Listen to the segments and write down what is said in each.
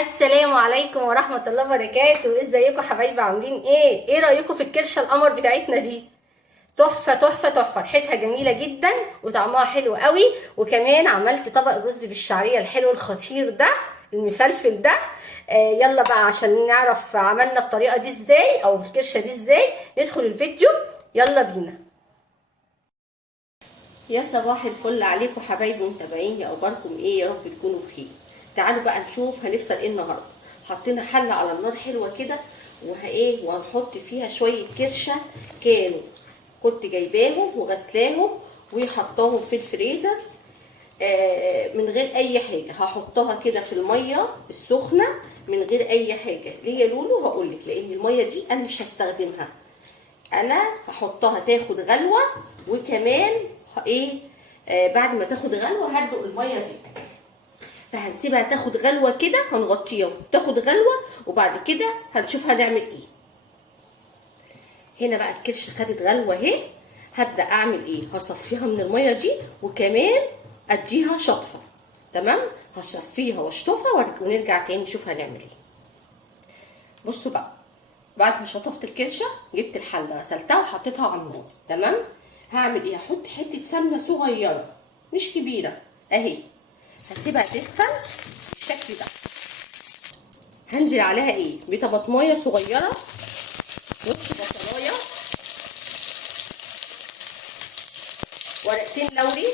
السلام عليكم ورحمة الله وبركاته. ازيكم حبايبي؟ عاملين ايه رأيكم في الكرشة القمر بتاعتنا دي؟ تحفة تحفة تحفة، ريحتها جميلة جدا وطعمها حلو قوي. وكمان عملت طبق الرز بالشعرية الحلو الخطير ده، المفلفل ده. يلا بقى عشان نعرف عملنا الطريقة دي ازاي او الكرشة دي ازاي، ندخل الفيديو. يلا بينا. يا صباح الفل عليكم حبايبي متابعيني، اخباركم ايه؟ يا رب تكونوا بخير. تعالوا بقى نشوف هنفطر ايه النهارده. حطينا حله على النار حلوه كده، وهنحط فيها شويه كرشه. كانوا كنت جايباهم وغسلاهم وحطاهم في الفريزر. من غير اي حاجه، هحطها كده في الميه السخنه من غير اي حاجه. ليه يا لولو؟ هقولك، لان الميه دي انا مش هستخدمها. انا هحطها تاخد غلوه، وكمان ايه بعد ما تاخد غلوه هدلق الميه دي، فهنسيبها تاخد غلوه كده، هنغطيها تاخد غلوه وبعد كده هنشوف هنعمل ايه. هنا بقى الكرش خدت غلوه اهي. هبدا اعمل ايه؟ هصفيها من الميه دي وكمان اديها شطفه. تمام، هصفيها واشطفها ونرجع تاني نشوف هنعمل ايه. بصوا بقى، بعد ما شطفت الكرشه جبت الحله غسلتها وحطيتها على النار. تمام، هعمل ايه؟ هحط حته سمنه صغيره مش كبيره اهي، هسيبها تسخن بالشكل ده. هنزل عليها ايه؟ بطماطمايه صغيره، نص بصلايه، ورقتين لوري،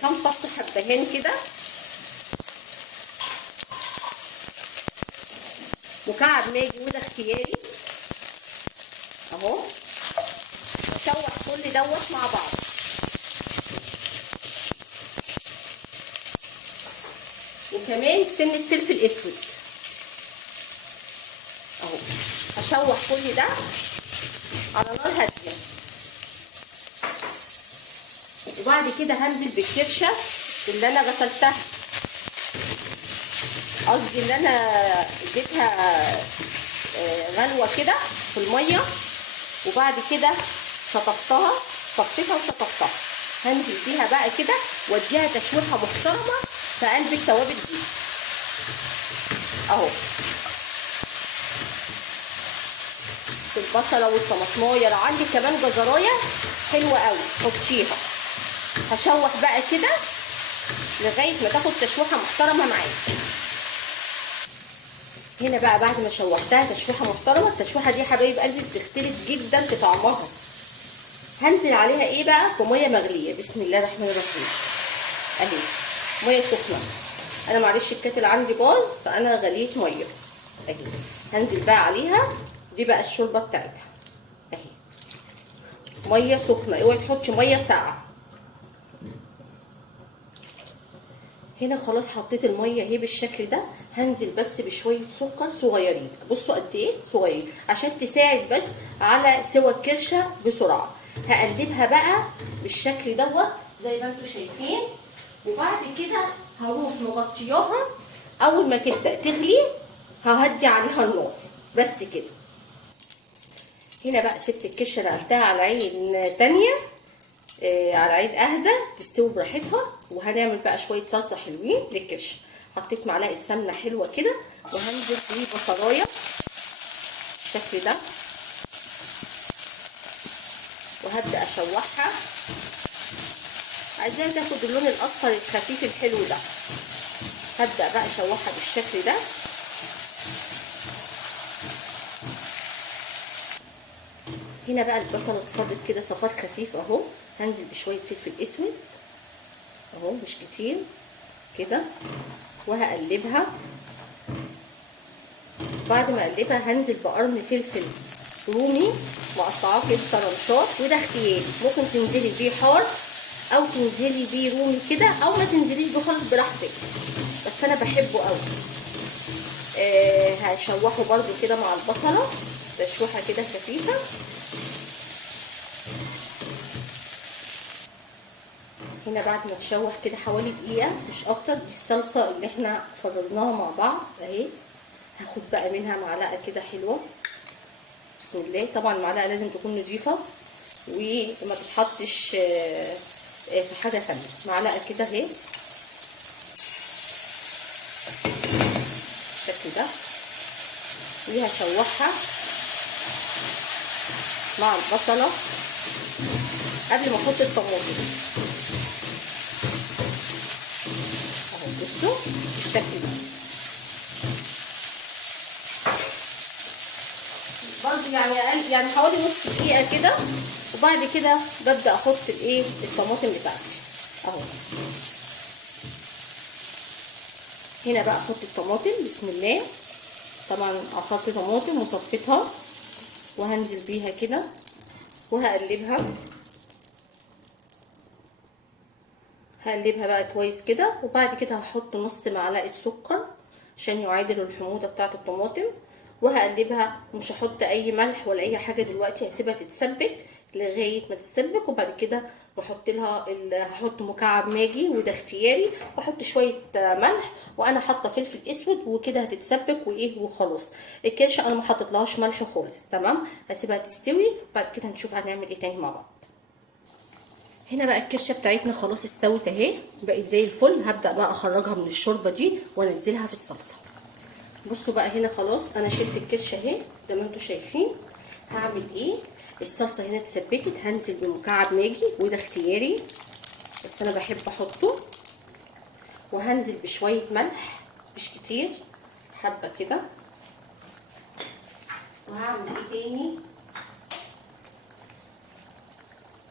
كام فص حبهان كده، مكعب ماجي وده اختياري اهو. نشوح كل دوت مع بعض. وكمان سنه فلفل اسود اهو. هشوح كل ده على نار هاديه، وبعد كده هنزل بالكرشه اللي انا غسلتها، قصدي اللي انا اديتها غلوه كده في الميه، وبعد كده شطفتها، صفيتها وشطفتها. هنزل بيها بقى كده واديها تشويحه محترمه في قلب التوابل دي اهو، في البصله والطماطمايه. لو عندي كمان جزرايه حلوه قوي حطيها. هشوح بقى كده لغايه ما تاخد تشويحه محترمه معايا. هنا بقى بعد ما شوحتها تشويحه محترمه، التشويحه دي يا حبايب قلبي بتختلف جدا في طعمها. هنزل عليها ايه بقى؟ بميه مغليه. بسم الله الرحمن الرحيم اهي، ميه سخنه. انا معلش الكاتل عندي باظ فانا غليت ميه اهي. هنزل بقى عليها دي بقى الشوربه بتاعتها اهي، ميه سخنه، اوعي تحطي ميه ساقعه. هنا خلاص حطيت الميه اهي بالشكل ده. هنزل بس بشويه سكر صغيرين، بصوا قد ايه صغير، عشان تساعد بس على سوى الكرشه بسرعه. هقلبها بقى بالشكل دوت زي ما انتم شايفين، وبعد كده هروح مغطياها. اول ما تبدا تغلي ههدي عليها النار بس كده. هنا بقى سبت الكرشه نقلتها على عين تانيه، على عين اهدى تستوي براحتها. وهنعمل بقى شويه صلصه حلوين للكرشه. حطيت معلقه سمنه حلوه كده، وهنزل ببصلايه بالشكل ده، وهبدا اشوحها. عايزاها تاخد اللون الاصفر الخفيف الحلو ده. هبدا بقى اشوحها بالشكل ده. هنا بقى البصله اصفرت كده صفار خفيف اهو. هنزل بشويه فلفل اسود اهو، مش كتير كده، وهقلبها. بعد ما اقلبها هنزل بقرن فلفل رومي مقطعاه كده طرنشات، وده اختياري، ممكن تنزلي بيه حار او تنزلي بيه رومي كده، او ما تنزليش بيه خالص براحتك، بس انا بحبه قوي. هشوحه برده كده مع البصله تشويحه كده خفيفه. هنا بعد ما تشوح كده حوالي دقيقه مش اكتر، دي الصلصه اللي احنا فرزناها مع بعض اهي. هاخد بقى منها معلقه كده حلوه. بسم الله. طبعا المعلقه لازم تكون نضيفه وما تتحطش في حاجه ثانيه. معلقه كده اهي بالشكل ده، وهشوحها مع البصله قبل ما احط الطماطم اهو. بصوا بالشكل ده برضه يعني اقل، يعني حوالي نص دقيقه كده، وبعد كده ببدا احط الايه الطماطم بتاعتي اهو. هنا بقى احط الطماطم بسم الله. طبعا عصرت طماطم وصفيتها وهنزل بيها كده وهقلبها بقى كويس كده. وبعد كده هحط نص معلقه سكر عشان يعادل الحموضه بتاعه الطماطم، وهقلبها. مش هحط اي ملح ولا اي حاجه دلوقتي، هسيبها تتسبك لغايه ما تتسبك. وبعد كده هحط مكعب ماجي وده اختياري، واحط شويه ملح، وانا حاطه فلفل اسود، وكده هتتسبك وايه وخلاص. الكرشه انا ما حطيتلهاش ملح خالص. تمام، هسيبها تستوي، بعد كده هنشوف هنعمل ايه تاني مع بعض. هنا بقى الكرشه بتاعتنا خلاص استوت اهي، بقت زي الفل. هبدا بقى اخرجها من الشوربه دي وانزلها في الصلصه. بصوا بقى هنا خلاص انا شلت الكرشه اهي زي ما انتم شايفين. هعمل ايه؟ الصلصه هنا اتسبكت، هنزل بمكعب ماجي وده اختياري بس انا بحب احطه، وهنزل بشويه ملح مش كتير، حبه كده. وهعمل ايه تاني؟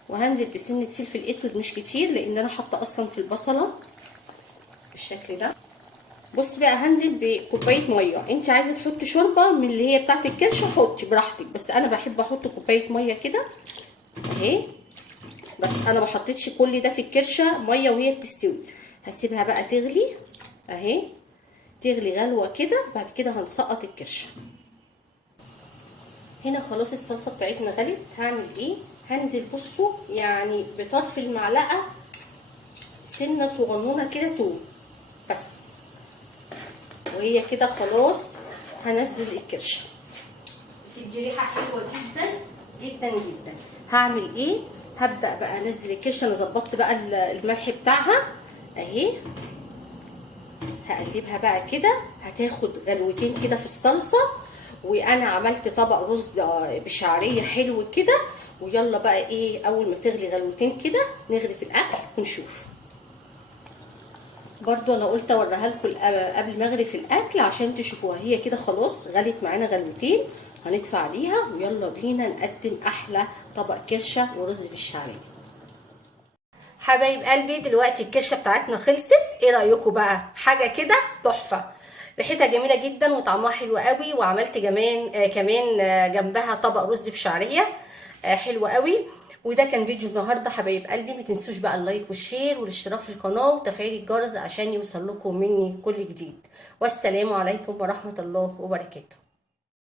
وهنزل بسنه فلفل اسود مش كتير، لان انا حاطه اصلا في البصله بالشكل ده. بص بقى هنزل بكوبايه ميه. انت عايزه تحطي شوربه من اللي هي بتاعه الكرشه حطي براحتك، بس انا بحب احط كوبايه ميه كده اهي. بس انا ما حطيتش كل ده في الكرشه ميه وهي بتستوي. هسيبها بقى تغلي اهي، تغلي غلوه كده. بعد كده هنسقط الكرشه. هنا خلاص الصلصه بتاعتنا غلت. هعمل ايه؟ هنزل بصوا يعني بطرف المعلقه سنه صغنونه كده توم بس، وهي كده خلاص. هنزل الكرشه، بتدي ريحه حلوه جدا جدا جدا. هعمل ايه؟ هبدا بقى انزل الكرشه. انا ظبطت بقى الملح بتاعها اهي. هقلبها بقى كده، هتاخد غلوتين كده في الصلصه. وانا عملت طبق رز بشعريه حلو كده. ويلا بقى ايه، اول ما تغلي غلوتين كده نغرف الاكل ونشوف. برضو انا قلت اوريها لكم قبل ما اغرف الاكل عشان تشوفوها. هي كده خلاص غلت معانا غلوتين، هنطفي عليها ويلا بينا نقدم احلى طبق كرشه ورز بالشعريه. حبايب قلبي دلوقتي الكرشه بتاعتنا خلصت. ايه رايكم بقى؟ حاجه كده تحفه، ريحتها جميله جدا وطعمها حلو قوي. وعملت كمان جنبها طبق رز بشعريه حلو قوي. وده كان فيديو النهارده حبايب قلبي. ما تنسوش بقى اللايك والشير والاشتراك في القناه وتفعيل الجرس عشان يوصل لكم مني كل جديد. والسلام عليكم ورحمه الله وبركاته.